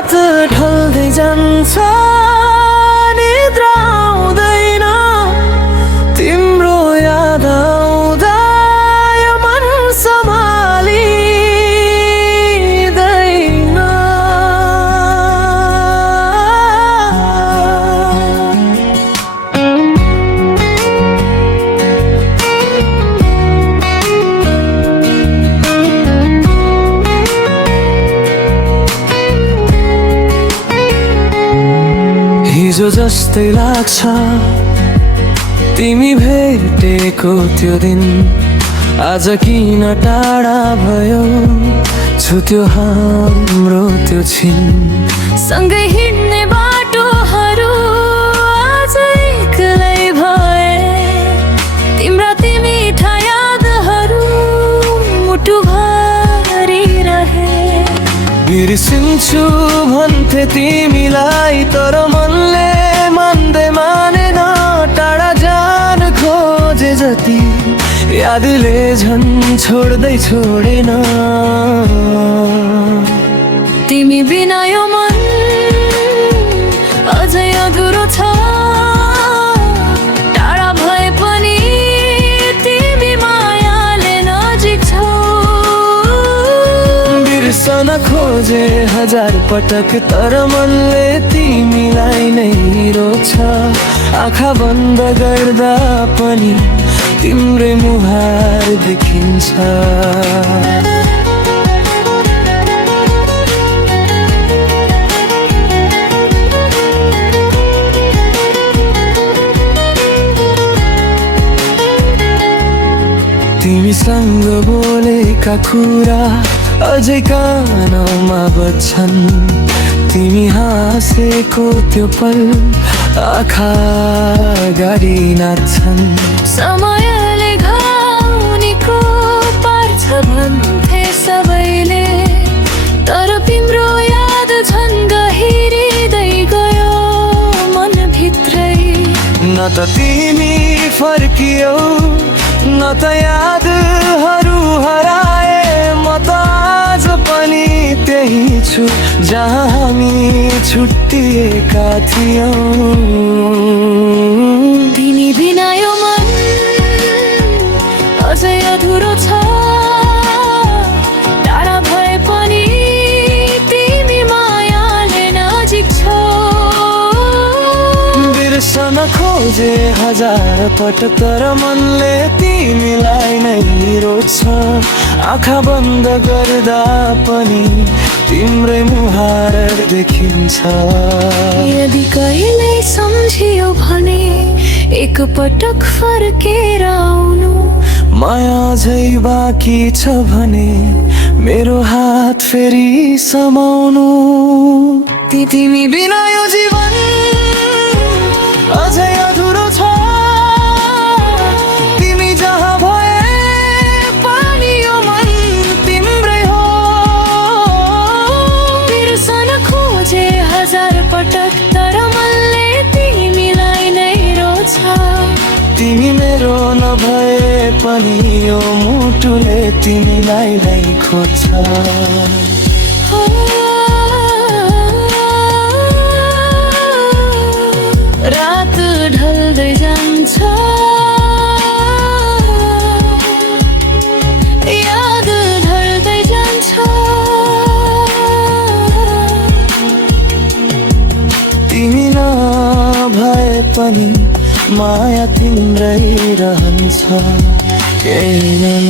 रात ढल्दै जान्छ निद्रा आउँदैन तिम्रो याद आउँदा यो मन सम्हालिँदैन। हिजो जस्तै लाग्छ तिमी भेटेको त्यो दिन, आज किन टाढा भयो छुट्यो हाम्रो त्यो छिन। सँगै हिँड्ने बाटोहरू आज एक्लै भए, तिम्रा ती मिठा यादहरू मुटुभरि रहे। बिर्सिन्छु भन्थे तिमीलाई तर मनले मान्दै मानेन, टाढा जान खोजे जति यादले झन् छोड्दै छोडेन। तिमी बिना यो मन अझै अधुरो छ, टाढा भए पनि तिमी मायाले नजिक छौ। बिर्सन खोजे हजार पटक तर मनले तिमीलाई नै रोज्छ, आँखा बन्द गर्दा पनि तिम्रै मुहार देखिन्छ। तिमीसँग बोलेका कुरा अझै कानमा बज्छन्, तिमी हाँसेको त्यो पल आँखा गाडी नाच्छन्। समयले घाउनीको पार्छ भन्थे सबैले, तर तिम्रो याद झन् गहिरिँदै गयो मनभित्रै। न त तिमी फर्कियौ न त यादहरू हराए, म त आज पनि त्यही छु जहाँ हामी छुट्टिएका थियौँ। तिमी बिना यो मन अझै अधुरो छ, टाढा भए पनि तिमी मायाले नजिक छौ। बिर्सन खोजे हजार पटक तर मनले तिमीलाई नै रोज्छ, आँखा बन्द गर्दा पनि तिम्रै मुहार देखिन्छ। यदि कहिल्यै सम्झियो भने एक पटक फर्केर आउनु, माया अझै बाँकी छ भने मेरो हात फेरि समाउनु। तिमी बिना यो जीवन अझै अधुरो छ, तिमी जहाँ भए पनि यो मन तिम्रै हो। बिर्सन खोजे हजार पटक तर मनले तिमीलाई नै रोज्छ, तिमी मेरो नभए पनि यो मुटुले तिमीलाई नै खोज्छ। रात ढल्दै जान्छ, याद ढल्दै जान्छ। तिमी नभए पनि माया तिम्रै रहन्छ, केही न